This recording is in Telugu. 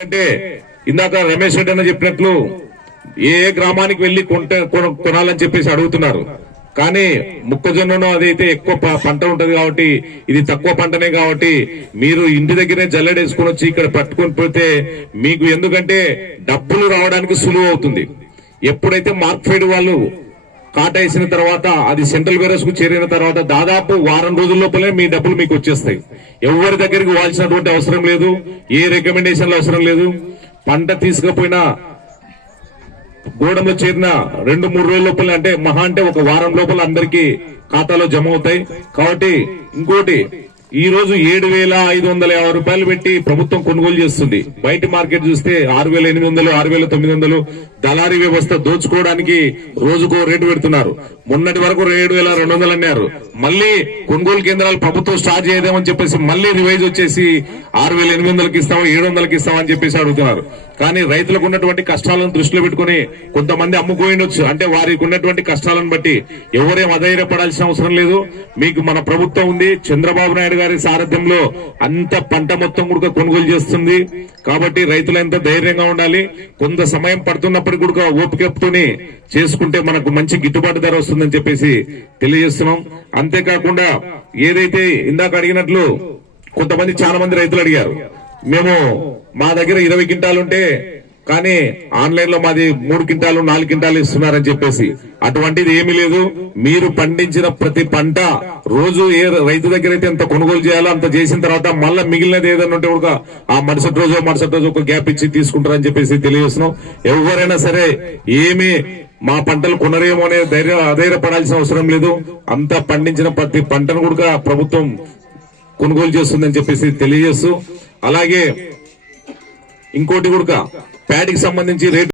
అంటే ఇందాక రమేష్ రెడ్డి అన్న చెప్పినట్లు ఏ ఏ గ్రామానికి వెళ్ళి కొంట కొన- కొనాలని చెప్పేసి అడుగుతున్నారు. కానీ మొక్కజొన్నను అదైతే ఎక్కువ పంట ఉంటది కాబట్టి ఇది తక్కువ పంటనే కాబట్టి మీరు ఇంటి దగ్గరే జల్లెడేసుకొని వచ్చి ఇక్కడ పట్టుకొని పోతే మీకు ఎందుకంటే డబ్బులు రావడానికి సులువు అవుతుంది. ఎప్పుడైతే మార్క్ఫెడ్ వాళ్ళు కాటేసిన తర్వాత అది సెంట్రల్ వేరస్కు చేరిన తర్వాత దాదాపు వారం రోజుల లోపలే మీ డబ్బులు మీకు వచ్చేస్తాయి. ఎవరి దగ్గరికి వాల్సినటువంటి అవసరం లేదు ఏ రికమెండేషన్లు అవసరం లేదు. పంట తీసుకుపోయినా గోడంలో చేరిన రెండు మూడు రోజుల లోపల అంటే మహా అంటే ఒక వారం లోపల అందరికీ ఖాతాలో జమ అవుతాయి. కాబట్టి ఇంకోటి ఈ రోజు ఏడు వేల ఐదు వందల యాభై రూపాయలు పెట్టి ప్రభుత్వం కొనుగోలు చేస్తుంది. బయట మార్కెట్ చూస్తే ఆరు వేల ఎనిమిది వందలు ఆరు వేల తొమ్మిది వందలు దళారీ వ్యవస్థ దోచుకోవడానికి రోజుకో రేటు పెడుతున్నారు. మొన్నటి వరకు ఏడు వేల రెండు వందలు అన్నారు. మళ్ళీ కొనుగోలు కేంద్రాలు ప్రభుత్వం స్టార్ట్ చేయదేమని చెప్పేసి మళ్ళీ రివైజ్ వచ్చేసి ఆరు వేల ఎనిమిది వందలకి ఇస్తాం ఏడు వందలకి ఇస్తామని చెప్పేసి అడుగుతున్నారు. కానీ రైతులకు ఉన్నటువంటి కష్టాలను దృష్టిలో పెట్టుకుని కొంతమంది అమ్ముకోయిండొచ్చు అంటే వారికి ఉన్నటువంటి కష్టాలను బట్టి ఎవరేం అధైర్యపడాల్సిన అవసరం లేదు. మీకు మన ప్రభుత్వం ఉంది. చంద్రబాబు నాయుడు గారి సారథ్యంలో అంత పంట మొత్తం కూడా కొనుగోలు చేస్తుంది. కాబట్టి రైతులు ఎంత ధైర్యంగా ఉండాలి. కొంత సమయం పడుతున్నప్పటికీ కూడా ఓపికతోని చేసుకుంటే మనకు మంచి గిట్టుబాటు ధర వస్తుందని చెప్పేసి తెలియజేస్తున్నాం. అంతేకాకుండా ఏదైతే ఇందాక అడిగినట్లు కొంతమంది చాలా మంది రైతులు అడిగారు. మేము మా దగ్గర ఇరవై క్వింటాలు ఉంటే కానీ ఆన్లైన్లో మాది మూడు క్వింటాలు నాలుగు క్వింటాలు ఇస్తున్నారని చెప్పేసి. అటువంటిది ఏమీ లేదు. మీరు పండించిన ప్రతి పంట రోజు ఏ రైతు దగ్గర అయితే ఎంత కొనుగోలు చేయాలో అంత చేసిన తర్వాత మళ్ళీ మిగిలినది ఏదైనా ఉంటే కూడా ఆ మరుసటి రోజు మరుసటి రోజు ఒక గ్యాప్ ఇచ్చి తీసుకుంటారని చెప్పేసి తెలియజేస్తున్నాం. ఎవరైనా సరే ఏమి మా పంటలు కొనరేమో అనే ధైర్య అధైర్యపడాల్సిన అవసరం లేదు. అంత పండించిన ప్రతి పంటను కూడా ప్రభుత్వం కొనుగోలు చేస్తుందని చెప్పేసి తెలియజేస్తూ అలాగే ఇంకోటి కూడా ప్యాడ్కి సంబంధించి రేటు